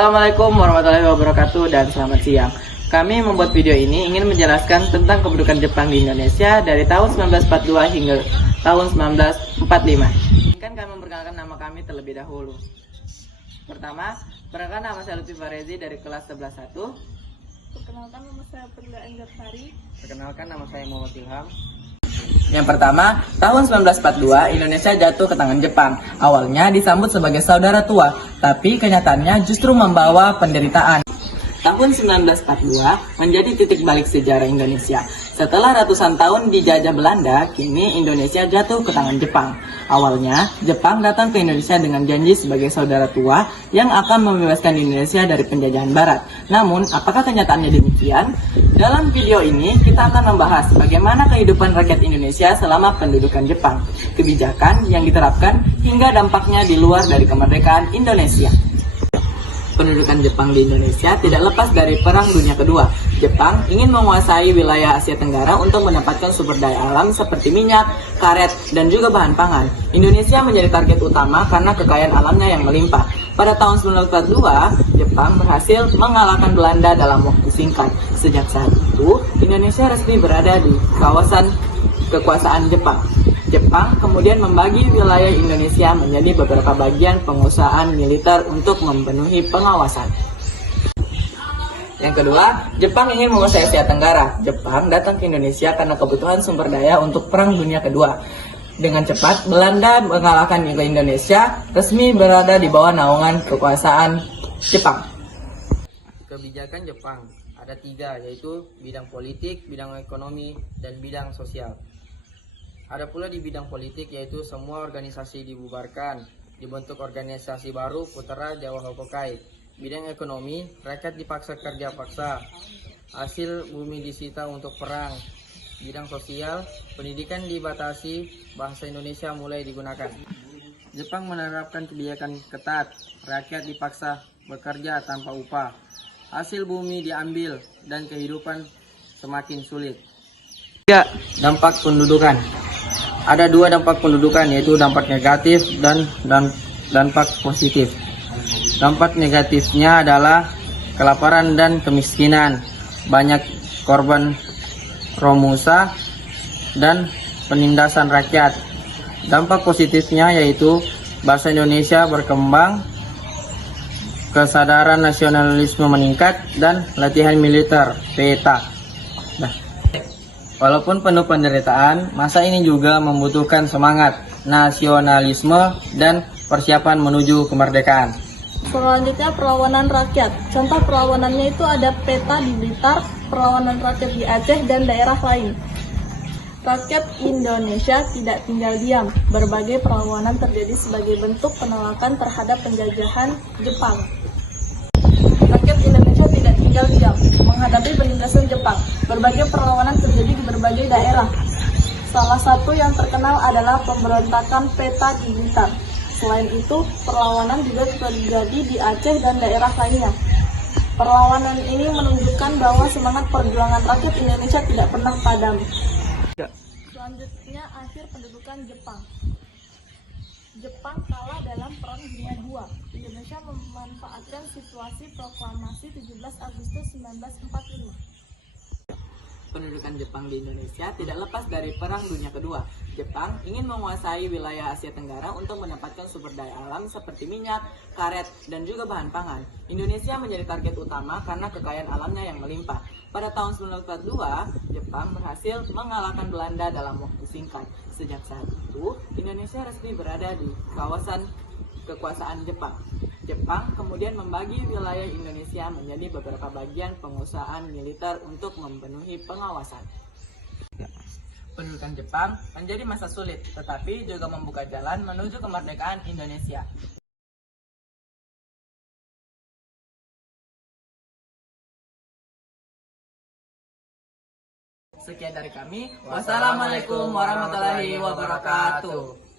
Assalamualaikum warahmatullahi wabarakatuh dan selamat siang. Kami membuat video ini ingin menjelaskan tentang kedudukan Jepang di Indonesia dari tahun 1942 hingga tahun 1945. Izinkan kami memperkenalkan nama kami terlebih dahulu. Pertama, perkenalkan nama saya Lutfi Farezi dari kelas 11-1. Perkenalkan nama saya Perla Enggarsari. Perkenalkan nama saya Muhammad Ilham. Yang pertama, tahun 1942 Indonesia jatuh ke tangan Jepang. Awalnya disambut sebagai saudara tua, tapi kenyataannya justru membawa penderitaan. Tahun 1942 menjadi titik balik sejarah Indonesia. Setelah ratusan tahun dijajah Belanda, kini Indonesia jatuh ke tangan Jepang. Awalnya, Jepang datang ke Indonesia dengan janji sebagai saudara tua yang akan membebaskan Indonesia dari penjajahan Barat. Namun, apakah kenyataannya demikian? Dalam video ini, kita akan membahas bagaimana kehidupan rakyat Indonesia selama pendudukan Jepang, kebijakan yang diterapkan, hingga dampaknya di luar dari kemerdekaan Indonesia. Pendudukan Jepang di Indonesia tidak lepas dari Perang Dunia Kedua. Jepang ingin menguasai wilayah Asia Tenggara untuk mendapatkan sumber daya alam seperti minyak, karet, dan juga bahan pangan. Indonesia menjadi target utama karena kekayaan alamnya yang melimpah. Pada tahun 1942, Jepang berhasil mengalahkan Belanda dalam waktu singkat. Sejak saat itu, Indonesia resmi berada di kawasan kekuasaan Jepang. Jepang kemudian membagi wilayah Indonesia menjadi beberapa bagian penguasaan militer untuk memenuhi pengawasan. Yang kedua, Jepang ingin menguasai Asia Tenggara. Jepang datang ke Indonesia karena kebutuhan sumber daya untuk Perang Dunia Kedua. Dengan cepat, Belanda mengalahkan Indonesia, resmi berada di bawah naungan kekuasaan Jepang. Kebijakan Jepang ada 3, yaitu bidang politik, bidang ekonomi, dan bidang sosial. Ada pula di bidang politik, yaitu semua organisasi dibubarkan, dibentuk organisasi baru Putra Jawa Hokokai. Bidang ekonomi, rakyat dipaksa kerja paksa, hasil bumi disita untuk perang. Bidang sosial, pendidikan dibatasi, bahasa Indonesia mulai digunakan. Jepang menerapkan kebijakan ketat, rakyat dipaksa bekerja tanpa upah. Hasil bumi diambil dan kehidupan semakin sulit. 3. Dampak pendudukan. Ada 2 dampak pendudukan, yaitu dampak negatif dan dampak positif. Dampak negatifnya adalah kelaparan dan kemiskinan, banyak korban Romusa dan penindasan rakyat. Dampak positifnya yaitu bahasa Indonesia berkembang, kesadaran nasionalisme meningkat, dan latihan militer peta. Walaupun penuh penderitaan, masa ini juga membutuhkan semangat, nasionalisme, dan persiapan menuju kemerdekaan. Selanjutnya perlawanan rakyat. Contoh perlawanannya itu ada peta di Blitar, perlawanan rakyat di Aceh, dan daerah lain. Rakyat Indonesia tidak tinggal diam. Berbagai perlawanan terjadi sebagai bentuk penolakan terhadap penjajahan Jepang. Rakyat Indonesia tidak tinggal diam menghadapi penindasan Jepang. Berbagai perlawanan terjadi di berbagai daerah. Salah satu yang terkenal adalah pemberontakan peta di Blitar. Selain itu, perlawanan juga terjadi di Aceh dan daerah lainnya. Perlawanan ini menunjukkan bahwa semangat perjuangan rakyat Indonesia tidak pernah padam. Selanjutnya, akhir pendudukan Jepang. Jepang kalah dalam Perang Dunia II. Indonesia memanfaatkan situasi proklamasi 17 Agustus 1945. Pendudukan Jepang di Indonesia tidak lepas dari Perang Dunia Kedua. Jepang ingin menguasai wilayah Asia Tenggara untuk mendapatkan sumber daya alam seperti minyak, karet, dan juga bahan pangan. Indonesia menjadi target utama karena kekayaan alamnya yang melimpah. Pada tahun 1942, Jepang berhasil mengalahkan Belanda dalam waktu singkat. Sejak saat itu, Indonesia resmi berada di kawasan kekuasaan Jepang. Jepang kemudian membagi wilayah Indonesia menjadi beberapa bagian penguasaan militer untuk memenuhi pengawasan. Pendudukan Jepang menjadi masa sulit, tetapi juga membuka jalan menuju kemerdekaan Indonesia. Sekian dari kami. Wassalamualaikum warahmatullahi wabarakatuh.